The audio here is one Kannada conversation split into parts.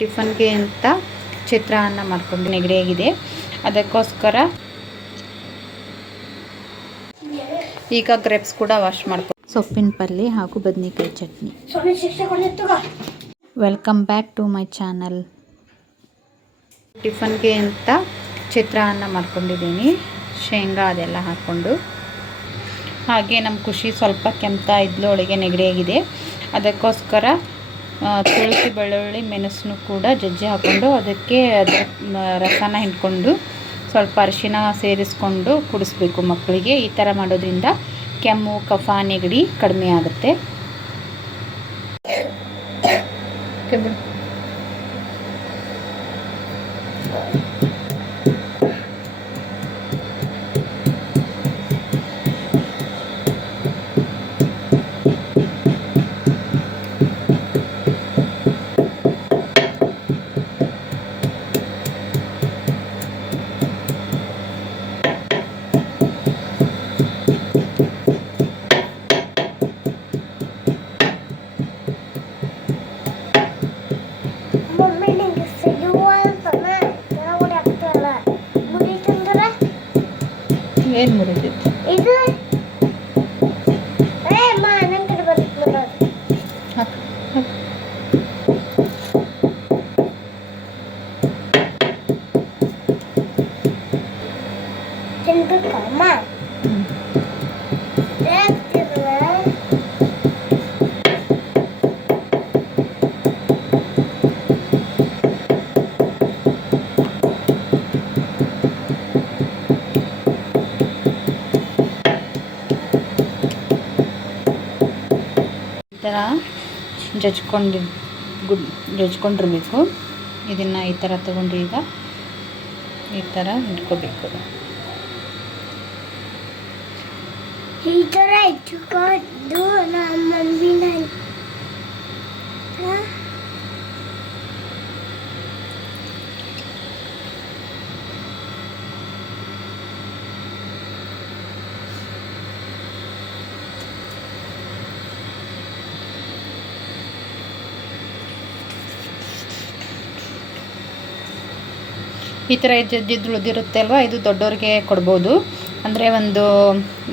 ಟಿಫನ್ಗೆ ಅಂತ ಚಿತ್ರಾನ್ನ ಮಾಡ್ಕೊಂಡು ನೆಗಡಿಯಾಗಿದೆ, ಅದಕ್ಕೋಸ್ಕರ ಈಗ ಗ್ರೇಪ್ಸ್ ಕೂಡ ವಾಶ್ ಮಾಡ್ಕೊಂಡು ಸೊಪ್ಪಿನ ಪಲ್ಯ ಹಾಗೂ ಬದನೆಕಾಯಿ chutney. Welcome back to my channel. ಟಿಫನ್ಗೆ ಅಂತ ಚಿತ್ರಾನ್ನ ಮಾಡ್ಕೊಂಡಿದ್ದೀನಿ, ಶೇಂಗಾ ಅದೆಲ್ಲ ಹಾಕ್ಕೊಂಡು. ಹಾಗೆ ನಮ್ಮ ಖುಷಿ ಸ್ವಲ್ಪ ಕೆಮ್ತಾ ಇದ್ಲು, ಅವಳಿಗೆ ನೆಗಡಿಯಾಗಿದೆ, ಅದಕ್ಕೋಸ್ಕರ ತುಳಸಿ ಬೆಳ್ಳುಳ್ಳಿ ಮೆಣಸನ್ನು ಕೂಡ ಜಜ್ಜಿ ಹಾಕ್ಕೊಂಡು ಅದಕ್ಕೆ ರಸನ ಹಿಂಡ್ಕೊಂಡು ಸ್ವಲ್ಪ ಅರಿಶಿನ ಸೇರಿಸ್ಕೊಂಡು ಕುಡಿಸ್ಬೇಕು ಮಕ್ಕಳಿಗೆ. ಈ ಥರ ಮಾಡೋದ್ರಿಂದ ಕೆಮ್ಮು ಕಫ ನೆಗಡಿ ಕಡಿಮೆ ಆಗುತ್ತೆ. ಏನು ಮುರಿದಿತ್ತು ಇದು? ಈ ಥರ ಜಜ್ಕೊಂಡಿರ್ಬೇಕು. ಇದನ್ನು ಈ ಥರ ತಗೊಂಡು ಈಗ ಈ ಥರ ಇಟ್ಕೋಬೇಕು. ಈ ಥರ ಇಟ್ಕೊಂಡು ನಮ್ಮ ಈ ಥರ ಜಜ್ಜಿದ್ದು ಉಳಿದಿರುತ್ತೆ ಅಲ್ವಾ, ಇದು ದೊಡ್ಡವ್ರಿಗೆ ಕೊಡ್ಬೋದು. ಅಂದರೆ ಒಂದು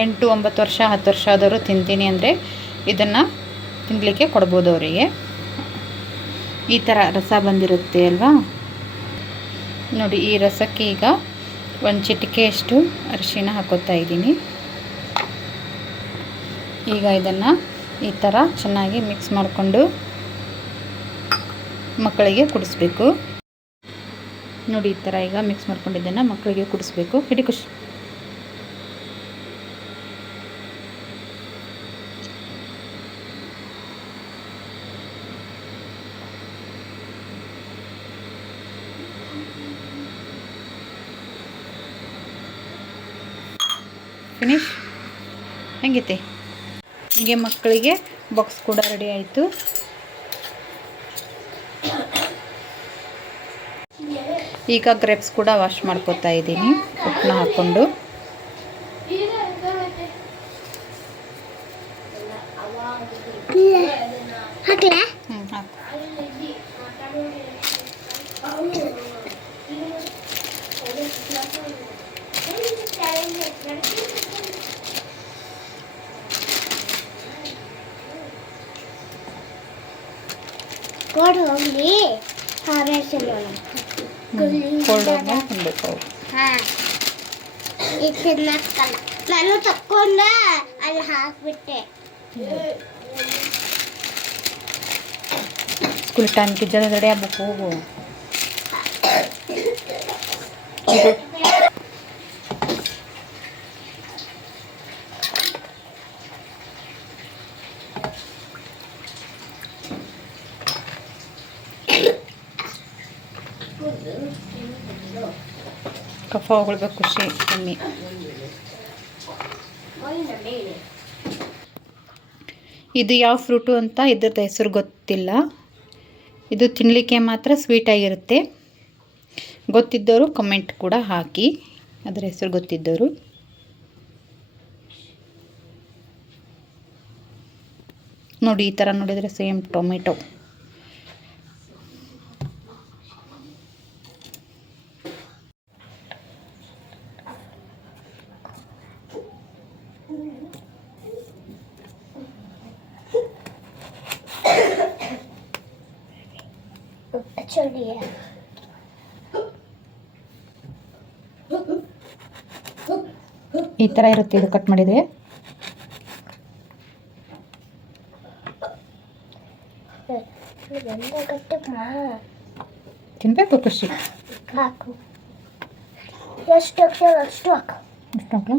8, 9 ವರ್ಷ 10 ವರ್ಷ ಆದವರು ತಿಂತೀನಿ ಅಂದರೆ ಇದನ್ನು ತಿನ್ನಲಿಕ್ಕೆ ಕೊಡ್ಬೋದು ಅವರಿಗೆ. ಈ ಥರ ರಸ ಬಂದಿರುತ್ತೆ ಅಲ್ವಾ ನೋಡಿ. ಈ ರಸಕ್ಕೆ ಈಗ ಒಂದು ಚಿಟಿಕೆಯಷ್ಟು ಅರಿಶಿಣ ಹಾಕೋತಾ ಇದ್ದೀನಿ. ಈಗ ಇದನ್ನು ಈ ಥರ ಚೆನ್ನಾಗಿ ಮಿಕ್ಸ್ ಮಾಡಿಕೊಂಡು ಮಕ್ಕಳಿಗೆ ಕುಡಿಸ್ಬೇಕು ನೋಡಿ. ಈ ಥರ ಈಗ ಮಿಕ್ಸ್ ಮಾಡ್ಕೊಂಡಿದ್ದನ್ನು ಮಕ್ಕಳಿಗೆ ಕುಡಿಸ್ಬೇಕು. ಹಿಡಿ ಖುಷಿ. ಫಿನಿಶ್. ಹೆಂಗೈತೆ? ಹೀಗೆ ಮಕ್ಕಳಿಗೆ ಬಾಕ್ಸ್ ಕೂಡ ರೆಡಿ ಆಯಿತು. ಈಗ ಗ್ರೇಪ್ಸ್ ಕೂಡ ವಾಶ್ ಮಾಡ್ಕೋತಾ ಇದ್ದೀನಿ ಉಪ್ಪನ್ನ ಹಾಕ್ಕೊಂಡು. ನಾನು ತಕ್ಕೊಂಡ ಅಲ್ಲಿ ಹಾಕ್ಬಿಟ್ಟೆ. ಸ್ಕೂಲ್ ಟೈಮ್ಗೆ ಜಲ್ದಿ ರೆಡಿ ಆಗ್ಬೇಕು. ಹೋಗು. ಕಫ ಹೊಗಳ್ಬೇಕು ಖುಷಿ ಕಮ್ಮಿ. ಇದು ಯಾವ ಫ್ರೂಟು ಅಂತ ಇದ್ರದ್ದು ಹೆಸರು ಗೊತ್ತಿಲ್ಲ. ಇದು ತಿನ್ನಲಿಕ್ಕೆ ಮಾತ್ರ ಸ್ವೀಟಾಗಿರುತ್ತೆ. ಗೊತ್ತಿದ್ದವರು ಕಮೆಂಟ್ ಕೂಡ ಹಾಕಿ, ಅದರ ಹೆಸರು ಗೊತ್ತಿದ್ದವರು. ನೋಡಿ ಈ ಥರ ನೋಡಿದರೆ ಸೇಮ್ ಟೊಮೆಟೊ. ಚಳಿಯ ಈ ಥರ ಇರುತ್ತೆ ಇದು ಕಟ್ ಮಾಡಿದರೆ. ತಿನ್ನಬೇಕು ಖುಷಿ. ಹಾಕು ಎಷ್ಟು ಹಾಕ್ತೀವಿ ಅಷ್ಟು ಹಾಕು. ಎಷ್ಟು ಹಾಕ್ಲ?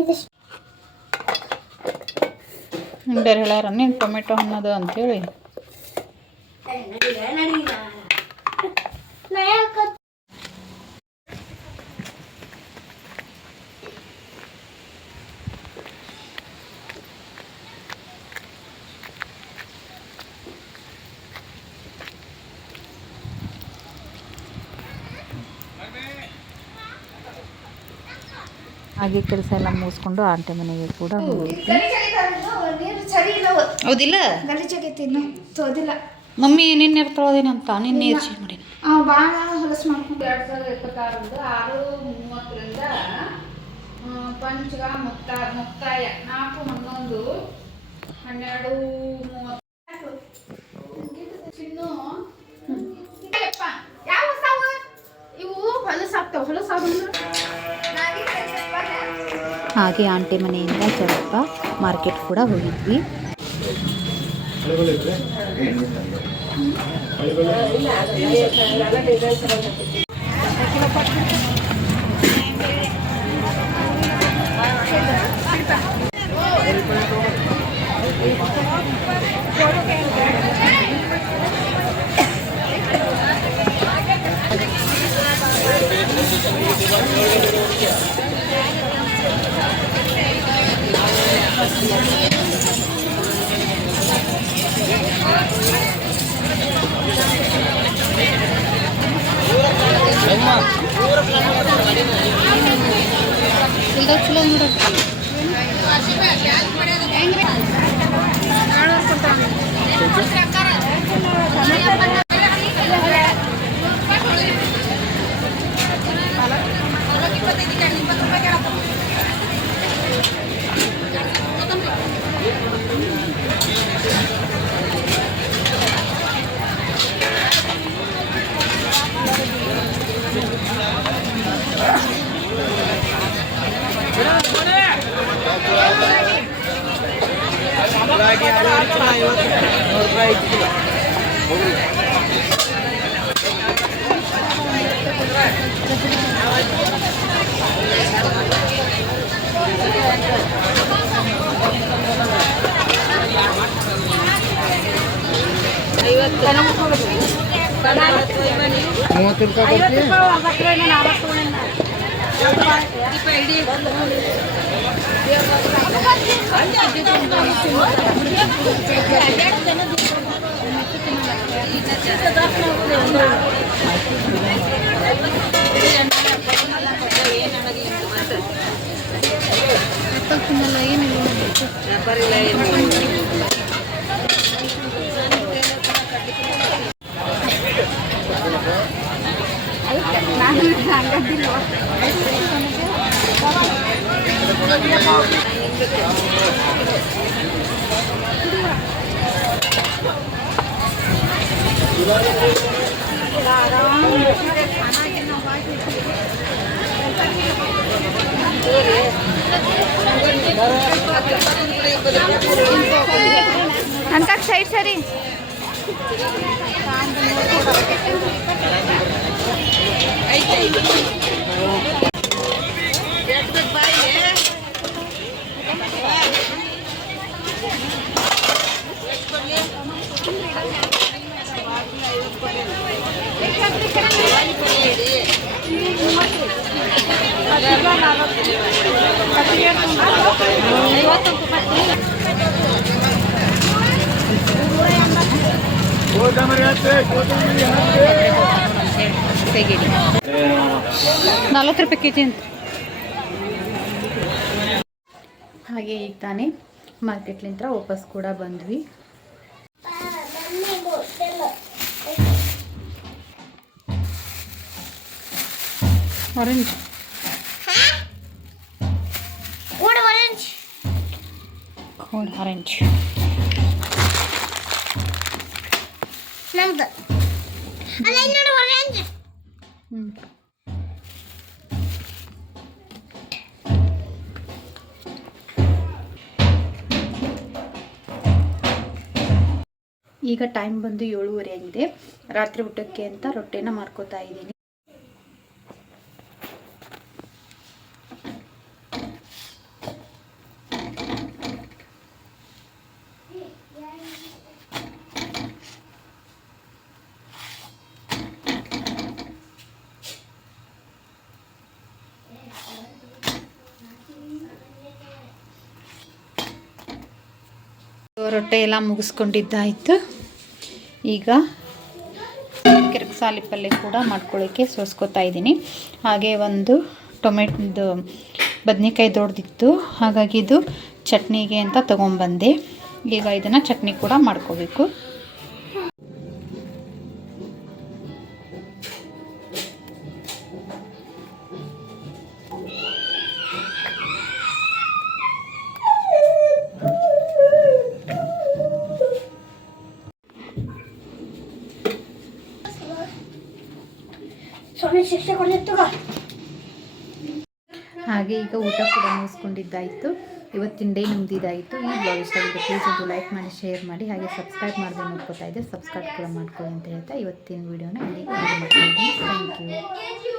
ಇದಿಷ್ಟು ನಿಮ್ಗೆ ಹೇಳ್ಯಾರ ನೀನು ಟೊಮೆಟೊ ಹಣ್ಣದು ಅಂತೇಳಿ. ಹಾಗೆ ಕೆಲಸ ಎಲ್ಲ ಮುಗಿಸ್ಕೊಂಡು ಆಂಟಿ ಮನೆಗೆ ಕೂಡ ಹೋಗಿದ್ವಿ. ಹೌದಿಲ್ಲ ಮಮ್ಮಿ ನಿನ್ನೆ ತೊಳೆದೇನಂತ ನಿನ್ನೆ ನೀರು ಚೇಂಜ್ ಮಾಡಿ ಭಾಳ ಹೊಲಸು ಮಾಡ್ಕೊಂಡು 2026 6:30ರಿಂದ ಪಂಚಗ ಮುಕ್ತಾಯ 4:11 ಚಿನ್ನು ಯಾವ ಹೊಸಾವು ಇವು ಹೊಲಸಾಗ್ತಾವ ಹಾಗೆ ಆಂಟಿ ಮನೆಯಿಂದ ಸ್ವಲ್ಪ ಮಾರ್ಕೆಟ್ ಕೂಡ ಹೋಗಿದ್ವಿ. ಚಲೋ ಅಂತ ಸೈಡ್ ಸರಿ ತೆಗೀರಿ 40 ರೂಪಾಯಿ ಕೆಜಿ ಅಂತ. ಹಾಗೆ ಈಗ ತಾನೇ ಮಾರ್ಕೆಟ್ಲಿಂದ ವಾಪಸ್ ಕೂಡ ಬಂದ್ವಿ. Orange code orange. ನಮ್ದು ಅಲ್ಲ ಇನ್ನೊಂದು orange. ಈಗ ಟೈಮ್ ಬಂದು 7:30 ಆಗಿದೆ. ರಾತ್ರಿ ಊಟಕ್ಕೆ ಅಂತ ರೊಟ್ಟಿನ ಮಾಡ್ಕೋತಾ ಇದ್ದೀನಿ. ರೊಟ್ಟೆ ಎಲ್ಲ ಮುಗಿಸ್ಕೊಂಡಿದ್ದಾಯಿತು. ಈಗ ಕಿರ್ಕ್ಸಾಲಿ ಪಲ್ಯ ಕೂಡ ಮಾಡ್ಕೊಳ್ಳೋಕ್ಕೆ ಸೋಸ್ಕೋತಾ ಇದ್ದೀನಿ. ಹಾಗೆ ಒಂದು ಟೊಮೆಟೊ ಬದನೆಕಾಯಿ ದೊಡ್ಡದಿತ್ತು, ಹಾಗಾಗಿ ಇದು ಚಟ್ನಿಗೆ ಅಂತ ತೊಗೊಂಬಂದೆ. ಈಗ ಇದನ್ನು ಚಟ್ನಿ ಕೂಡ ಮಾಡ್ಕೋಬೇಕು. ಸೊನ್ನೆ ಶಿಕ್ಷೆ ಕೊಡ್ಲಿತ್ತು. ಹಾಗೆ ಈಗ ಊಟ ಕೂಡ ಮುಗಿಸ್ಕೊಂಡಿದ್ದಾಯಿತು. ಇವತ್ತಿನ ಡೇ ನಮ್ದಿದ್ದಾಯಿತು. ಈ ಬ್ಲಾಗ್ ಇಷ್ಟ ಆಗಿದೆ ಪ್ಲೀಸ್ ಒಂದು ಲೈಕ್ ಮಾಡಿ, ಶೇರ್ ಮಾಡಿ, ಹಾಗೆ ಸಬ್ಸ್ಕ್ರೈಬ್ ಮಾಡದೆ ನೋಡ್ಕೋತಾ ಇದ್ದೆ ಸಬ್ಸ್ಕ್ರೈಬ್ ಕೂಡ ಮಾಡ್ಕೊಳ್ಳಿ ಅಂತ ಹೇಳ್ತಾ ಇವತ್ತಿನ ವೀಡಿಯೋನ ಇಲ್ಲಿಗೆ ಮಾಡ್ತೀನಿ. Thank you.